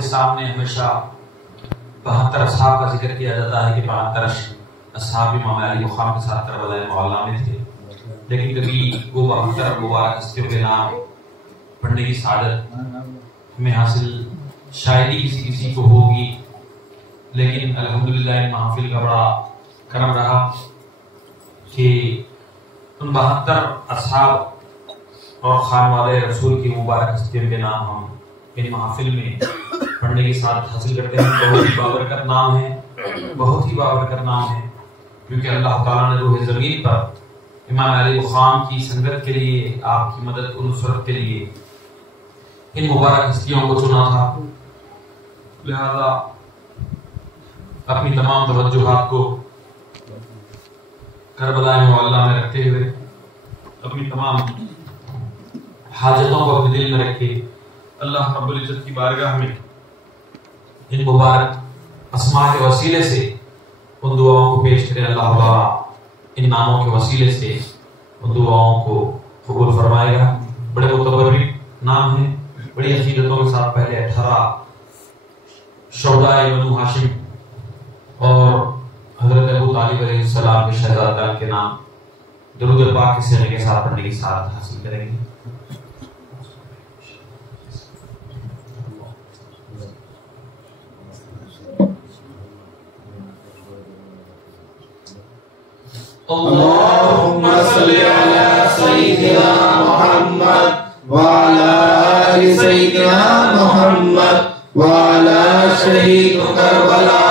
के सामने हमेशा 72 असहाब का जिक्र किया जाता है कि 72 असहाब इमाम अली मुक़ाम के साथ करबला मुअल्ला में थे, लेकिन कभी वो 72 मुबारक हस्तियों के नाम पढ़ने की सादत हमें हासिल शायद ही किसी किसी को होगी। लेकिन अल्हम्दुलिल्लाह इन महफिल का बड़ा करम रहा कि उन 72 असहाब और खानवादे रसूल की मुबारक हस्तियों के नाम हम इन महफिल में पढ़ने की सादत हासिल करते हैं। बहुत ही बाबरकत नाम है, बहुत ही बाबरकत नाम है, क्योंकि अल्लाह ताला ने रूह ज़मीन पर इमाम अली मुक़ाम की संगत के लिए, आपकी मदद और नुसरत के लिए इन मुबारक हस्तियों को चुना था। लिहाजा अपनी तमाम तवज्जुहात को करबला मुअल्ला में रखते हुए, अपनी तमाम हाजतों को अपने दिल में रखे अल्लाह रब्बुल इज्जत की बारगाह में इन मुबारक अस्मा के वसीले से उन दुआओं को पेश करें। अल्लाह ताला इन नामों के वसीले से उन दुआओं को कबूल फरमाएगा। बड़े मुतबर्रिक नाम है, बड़ी अकीदतों के साथ पहले 18 शोहदाए बनु हाशिम और हजरत अबू तालिब अलैहिस्सलाम के शहजादा के नाम दुरूद पाक के सिगे के साथ पढ़ने की सादत हासिल करेंगे। अल्लाहुम्मा सल्ली अला सय्यिदिना मुहम्मद व अला आलि सय्यिदिना मुहम्मद व अला शहीद करबला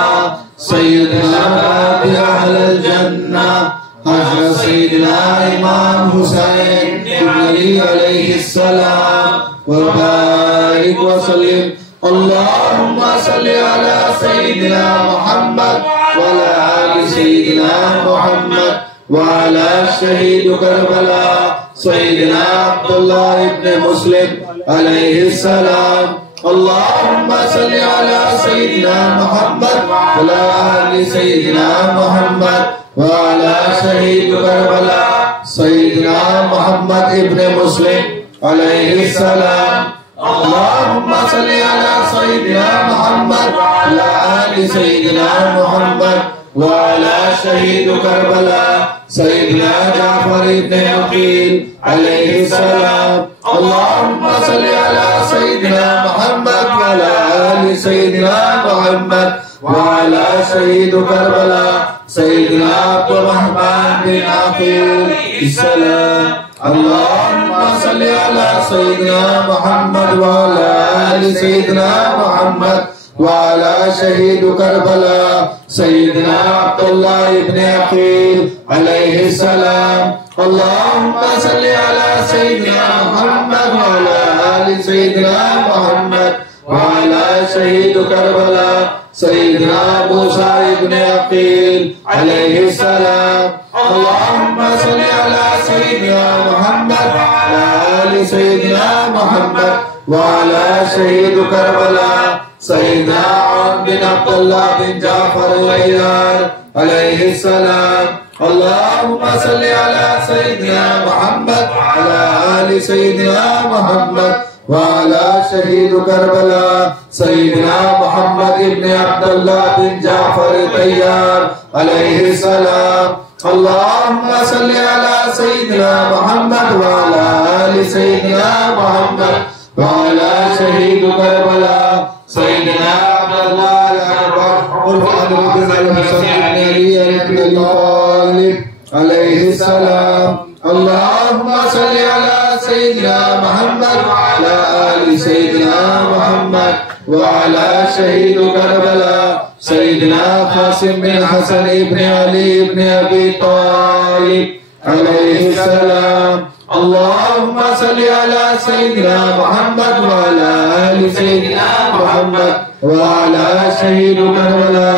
सय्यिदना अहलल जन्ना हज़रत सय्यिदना इमाम हुसैन इब्न अली अलैहिस्सलाम व बारिक व सल्लिम। अल्लाहुम्मा सल्ली अला सय्यिदिना मुहम्मद व अला आलि सय्यिदिना मुहम्मद व अला शहीद करबला सय्यिदना अब्दुल्लाह इब्न मुस्लिम अलैहिस्सलाम। अल्लाहुम्मा सल्ली अला सय्यिदिना मुहम्मद व अला आलि सय्यिदिना मुहम्मद व अला शहीद करबला सय्यिदना मुहम्मद इब्न मुस्लिम अलैहिस्सलाम। अल्लाहुम्मा सल्ली अला सय्यिदिना मुहम्मद व अला आलि सय्यिदिना मुहम्मद व अला शहीद करबला सय्यिदना जाफर इब्न अकील अलैहिस्सलाम। अल्लाहुम्मा सल्ली अला सय्यिदिना मुहम्मद व अला आलि सय्यिदिना मुहम्मद व अला शहीद करबला सय्यिदना अब्दुर्रहमान बिन अकील सलाम। अल्लाहुम्मा सल्ली अला सय्यिदिना मुहम्मद व अला आलि सय्यिदिना मुहम्मद व अला शहीद करबला सय्यिदना अब्दुल्लाह इब्न अकील अलैहिस्सलाम। अल्लाहुम्मा सल्ली अला सय्यिदिना मुहम्मद व अला आलि सय्यिदिना मुहम्मद व अला शहीद करबला सय्यिदना मूसा इब्न अकील अलैहिस्सलाम। अल्लाहुम्मा सल्ली अला सय्यिदिना मुहम्मद व अला आलि सय्यिदिना मुहम्मद व अला शहीद करबला सय्यिदना उमर बिन अब्दुल्लाह बिन जाफर अलैयार अलैहिस्सलाम। अल्लाहुम्मा सल्ली अला सय्यिदिना मुहम्मद व अला आलि सय्यिदिना मुहम्मद व अला शहीद करबला सय्यिदना मुहम्मद इब्न अब्दुल्लाह बिन जाफर तैयार अलैहिस्सलाम। अल्लाहुम्मा सल्ली अला सय्यिदिना मुहम्मद व अला आलि सय्यिदिना मुहम्मद व अला शहीद करबला सय्यिदना अब्दुल्लाह अलैहिस्सलाम। अल्लाहुम्मा सल्ली अला सय्यिदिना मुहम्मद व अला आलि सय्यिदिना मुहम्मद व अला शहीद करबला सय्यिदना कासिम बिन हसन इब्न अली इब्न अबी तालिब अलैहिस्सलाम। अल्लाहुम्मा सल्ली अला सय्यिदिना मुहम्मद व अला आलि सय्यिदिना मुहम्मद व अला शहीद करबला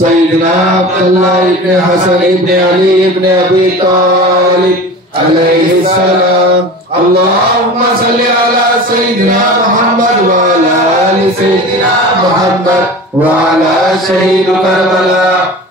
सय्यिदना अब्दुल्लाह इब्न हसन इब्न अली इब्न अबी तालिब अलैहिस्सलाम। अल्लाहुम्मा सल्ली अला सय्यिदिना मुहम्मद व अला आलि सय्यिदिना मुहम्मद व अला शहीद करबला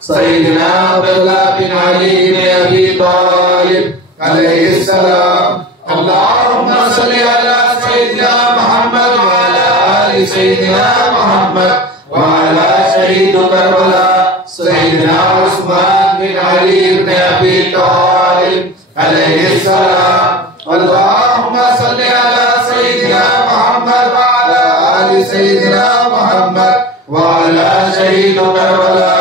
सय्यिदना अब्दुल्लाह बिन अली इब्न अबी तालिब अलैहिस्सलाम। अल्लाहुम्मा सल्ली अला सय्यिदिना मुहम्मद व अला आलि आलि सय्यिदिना मुहम्मद व अला शहीद करबला सय्यिदना उस्मान बिन अली इब्न अबी तालिब अलैहिस्सलाम। अल्लाहुम्मा सल्लि अला सय्यिदिना मुहम्मद व अला आलि सय्यिदिना मुहम्मद व अला शहीद करबला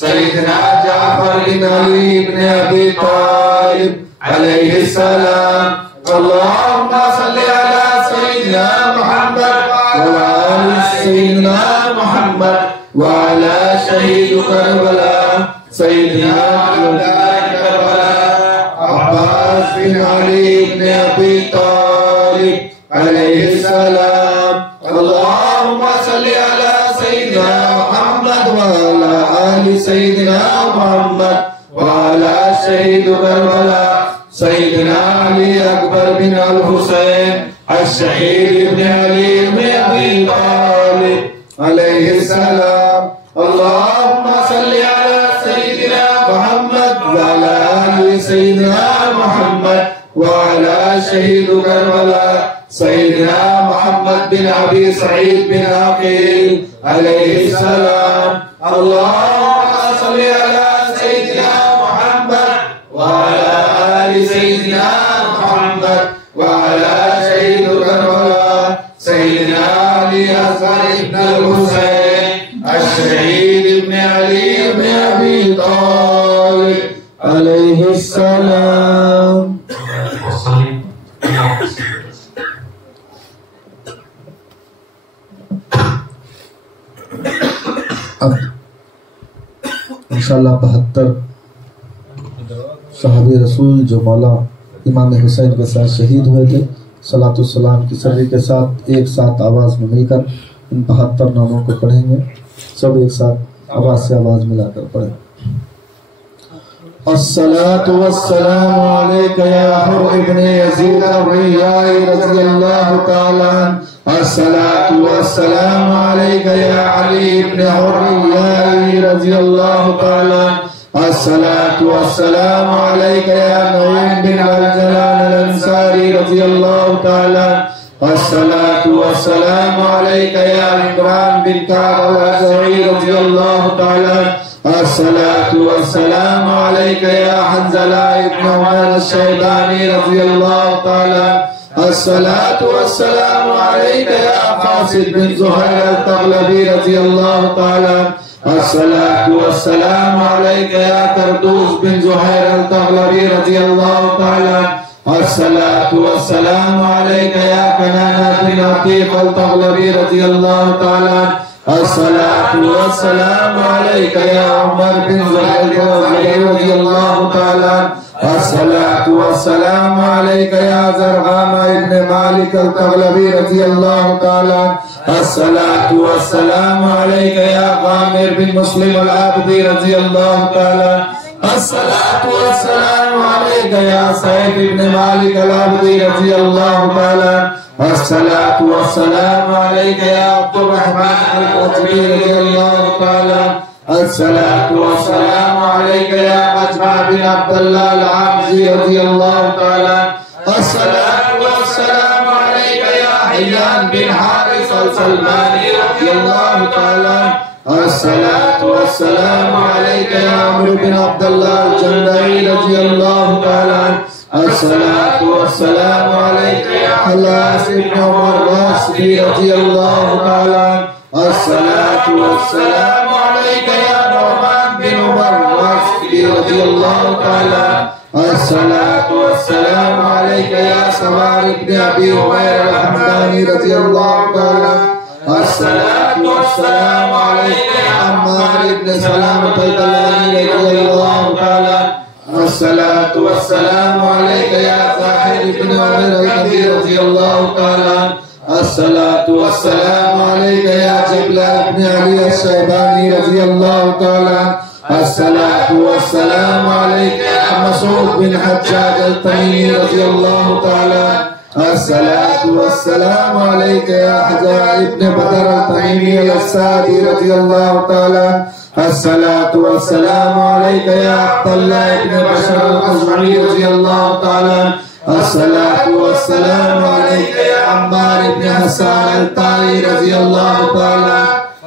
सय्यिदना जाफर बिन अली इब्न अबी तालिब अलैहिस्सलाम। अल्लाहुम्मा सल्लि अला सय्यिदिना मुहम्मद व अला सय्यिदिना मुहम्मद व अला शहीद करबला सय्यिदना करबला अब्बास बिन अली इब्न अबी तालिब अलैहिस्सलाम। अल्लाहुम्मा सल्लि अला सय्यिदिना मुहम्मद व अला आलि सय्यिदिना मुहम्मद व अला शहीद करबला सय्यिदना अली अकबर बिन अल हुसैन अश-शहीद इब्न अली इब्न अबी तालिब अलैहिस्सलाम। अल्लाहुम्मा सल्लि अला सय्यिदिना मुहम्मद व अला आलि सय्यिदिना मुहम्मद व अला शहीद करबला सय्यिदना मुहम्मद बिन अबी सईद बिन अकील अलैहिस्सलाम। अल्लाहुम्मा सल्लि अला सय्यिदिना मुहम्मद व अला आलि सय्यिदिना मुहम्मद व अला शहीद करबला सय्यिदना अली असगर इब्न अल हुसैन अश-शहीद इब्न अली इब्न अबी तालिब अलैहिस्सलाम। अब इंशाअल्लाह 72 सहाबे रसूल जो मौला इमाम हुसैन के साथ शहीद हुए थे, सलातु सलाम की सर्री के साथ एक साथ आवाज़ में मिलकर इन 72 नामों को पढ़ेंगे। सब एक साथ आवाज़ से आवाज़ मिलाकर पढ़ें। अस्सलातु वस्सलामु अलैका या हुर इब्न यजीद ar-रियाई रज़ियल्लाहु ताला। अस्सलातु वस्सलामु अलैका या अली इब्न हुर-रियाई रज़ियल्लाहु ताला। अस्सलातु वस्सलामु अलैका या नईम बिन अल-जलाल अल-अंसारी रज़ियल्लाहु ताला। अस्सलातु वस्सलामु अलैका या इमरान बिन काब अल-अज़री रज़ियल्लाहु ताला। अस्सलातु वस्सलामु अलैका या हंज़ला इब्न उमर अश-शैबानी रज़ियल्लाहु ताला। अस्सलातु वस्सलामु अलैका या फासिद बिन ज़ुहैर अल-तग़लबी रज़ियल्लाहु ताला। अस्सलातु वस्सलामु अलैका या करदूस बिन ज़ुहैर अल-तग़लबी रज़ियल्लाहु ताला। अस्सलातु वस्सलामु अलैका या कनाना बिन अतीक़ अल-तग़लबी रज़ियल्लाहु ताला। अस्सलातु वस्सलामु अलैका या उमर बिन ज़ुहैर रज़ियल्लाहु ताला। अस्सलातु वस्सलामु अलैका या ज़रग़ामा इब्न मालिक अल-तग़लबी रज़ियल्लाहु ताला। अस्सलातु वस्सलामु अलैका या गामिर बिन मुस्लिम अल-आबदी रज़ियल्लाहु ताला। अस्सलातु वस्सलामु अलैका या सैफ इब्न मालिक अल-आबदी रज़ियल्लाहु ताला। अस्सलातु वस्सलामु अलैका या अब्दुर्रहमान अल-क़ुतबी रज़ियल्लाहु ताला। अस्सलातु वस्सलामु अलैका या मजमा बिन अब्दुल्लाह अल-आमज़ी रज़ियल्लाहु ताला। अस्सलातु वस्सलामु अलैका या हय्यान बिन हारिस अल-सलमानी रज़ियल्लाहु ताला। अस्सलातु वस्सलामु अलैका या अमर बिन अब्दुल्लाह अल-जंदई रज़ियल्लाहु ताला। अस्सलातु वस्सलामु अलैका या हलास इब्न उमर वासिफ़ी रज़ियल्लाहु ताला। अस्सलातु वस्सलामु अलैका या नुअमान बिन उमर वासिफ़ी रज़ियल्लाहु ताला। अस्सलातु वस्सलामु अलैका या सवार इब्न अबी उमैर अल-हमदानी रज़ियल्लाहु ताला। अस्सलातु वस्सलामु अलैका या अम्मार इब्न सलामत अल-कलानी रज़ियल्लाहु ताला। अस्सलातु वस्सलामु अलैका या ज़ाहिर इब्न उमर अल-कबीर रज़ियल्लाहु ताला। अस्सलातु वस्सलामु अलैका या जिबला इब्न अली अश-शैबानी रज़ियल्लाहु ताला। अस्सलातु वस्सलामु अलैका या मसूद बिन हज्जाज अल-तमीमी रज़ियल्लाहु ताला। अस्सलातु वस्सलामु अलैका या हजा इब्न बदर अल-तमीमी अल-सादी रज़ियल्लाहु ताला। अस्सलातु वस्सलामु अलैका या अब्दुल्लाह इब्न बशर अल-क़ुज़ई रज़ियल्लाहु ताला। الصلاة والسلام عليك يا عمار بن حسان الطائي رضي الله تعالى.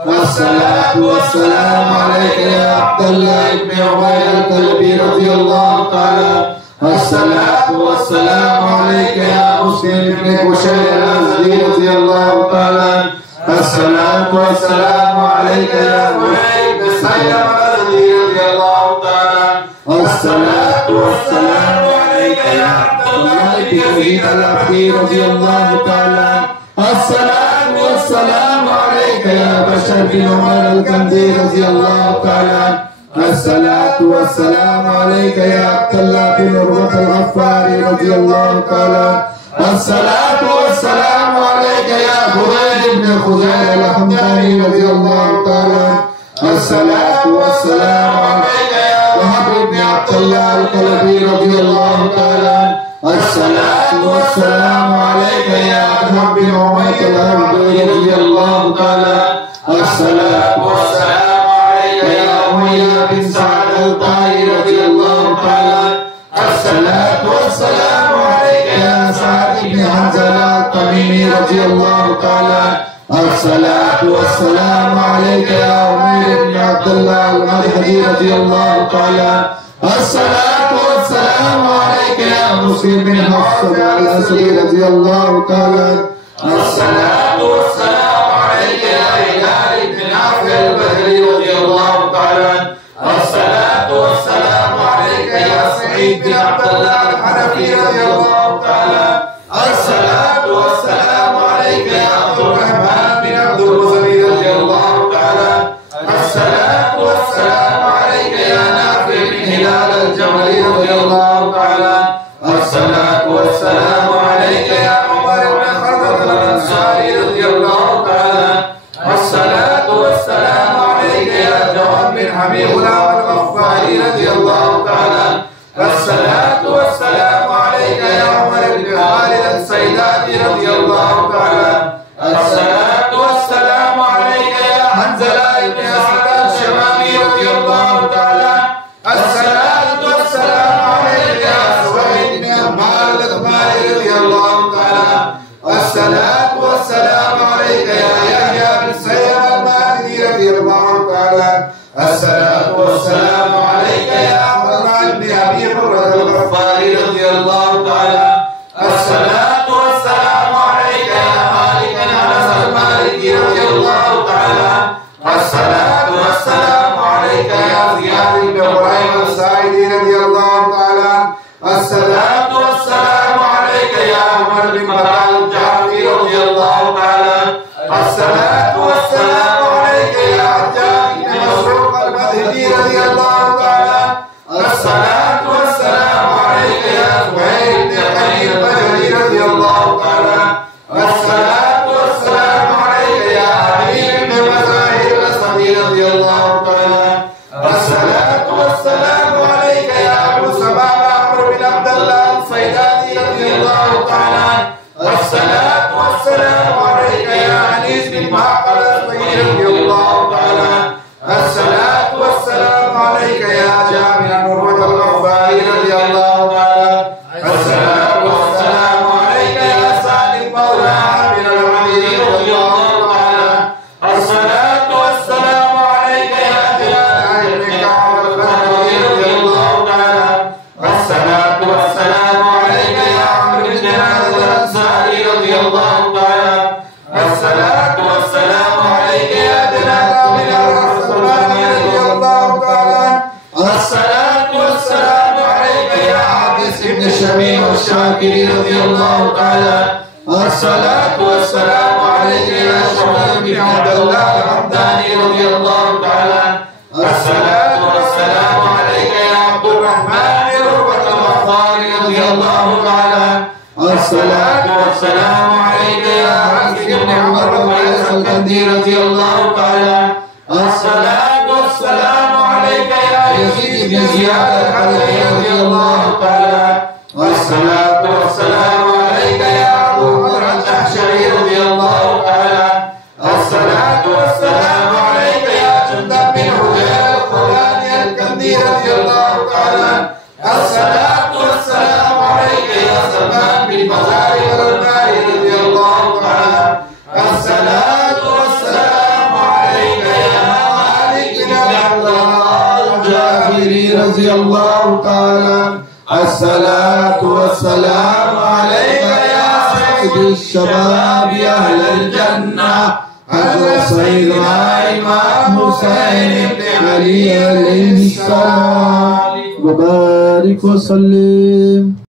الصلاة والسلام عليك يا عبد الله بن عبيد الكلبي رضي الله تعالى. الصلاة والسلام عليك يا مسلم بن بشير الأزدي رضي الله تعالى. الصلاة والسلام عليك يا وهيب بن سلمة الأزدي رضي الله تعالى. الصلاة والسلام عليك يا عبد الله بن يزيد العبدي رضي الله تعالى. الصلاة والسلام عليك يا بشر بن عمر الكندي رضي الله تعالى. الصلاة والسلام عليك يا عبد الله بن عروة الغفاري رضي الله تعالى. الصلاة والسلام عليك يا بريد بن خزيل الحمداني رضي الله تعالى. الصلاة والسلام عليك يا وهب بن عبد الله الكلبي رضي الله تعالى. الصلاة والسلام عليك يا أدهم بن عمير الأرضي رضي الله تعالى. الصلاة والسلام عليك يا أمية بن سعد الطائي رضي الله تعالى. الصلاة والسلام عليك يا سعد بن حنظلة التميمي رضي الله تعالى. الصلاة والسلام عليك يا أمير بن عبد الله المدحجي رضي الله تعالى. الصلاة والسلام عليك يا مسلم بن حفص الأسدي رضي الله تعالى. الصلاة والسلام عليك يا هلال بن نافع البدري رضي الله تعالى. الصلاة والسلام عليك يا سعيد بن عبد الله الحنفي رضي الله تعالى. الصلاة والسلام عليك يا عبد الرحمن بن عبد المزني رضي الله تعالى. الصلاة والسلام عليك يا نافع بن هلال الجملي رضي الله تعالى. الصلاة والسلام عليك يا عمر بن خطاب الأنصاري رضي الله تعالى. الصلاة والسلام عليك يا جواد بن حبيب غلام الغفاري رضي الله تعالى. الصلاة والسلام عليك يا عمر بن خالد السيداني رضي الله تعالى. الصلاة والسلام عليك يا حنظلة بن أسعد الشمامي رضي الله تعالى. الصلاة والسلام عليك يا سويد بن عمار الغفاري رضي الله تعالى. الصلاة والسلام عليك يا يحيى بن سيد المالكي رضي الله تعالى. الصلاة والسلام عليك يا عبد الله بن أبي مرة الغفاري رضي الله تعالى. الصلاة والسلام عليك يا مالك بن أنس المالكي رضي الله تعالى. الصلاة والسلام عليك يا زياد بن إبراهيم الساعدي رضي الله تعالى. الصلاة والسلام عليك يا عمر بن بطال الجعفي رضي الله تعالى. الصلاة والسلام عليك يا عجاج بن مسروق المدني رضي الله تعالى. الصلاة والسلام عليك يا زهير بن حنين البجلي رضي الله تعالى. الصلاة والسلام عليك يا حبيب بن مزاهر الأسدي رضي الله تعالى. الصلاة والسلام عليك يا أبو سبابة عمرو بن عبد الله الصيداني رضي الله تعالى. الصلاة والسلام عليك يا عنيس بن معقل الصغير رضي الله تعالى. الصلاة والسلام عليك يا جابر بن عروة الغفاري رضي الله تعالى. الصلاة والسلام عليك يا سالم مولى عامر العميري رضي الله تعالى. الصلاة والسلام عليك يا جلال بن كعب البدري رضي الله تعالى. الصلاة والسلام عليك يا عمرو بن هذا الأنصاري رضي الله تعالى. الصلاة والسلام عليك يا جلال بن الرحمن رضي الله تعالى. الصلاة والسلام عليك يا عباس بن شميم الشاكري رضي الله تعالى. الصلاة والسلام عليك يا شعيب بن عبد الله الحمداني رضي الله تعالى. الصلاة والسلام عليك يا عبد الرحمن بن عروة الغفاري رضي الله تعالى. الصلاة والسلام عليك يا حسن بن عمر بن الكندي رضي الله تعالى. الصلاة والسلام عليك يا يزيد بن زياد الحلبي رضي الله تعالى. الصلاة والسلام عليك يا أبو بكر الأحشري رضي الله تعالى. الصلاة والسلام عليك يا جندب بن حجير الخولاني الكندي رضي الله تعالى. الصلاة والسلام عليك يا سلمان المزار والأنبار رضي الله تعالى. الصلاة والسلام عليك يا مالك الجابري رضي الله تعالى. الصلاة والسلام عليك يا سيد الشباب أهل الجنة حضرت سيدنا إمام حسين بن علي عليه السلام وبارك وسلم.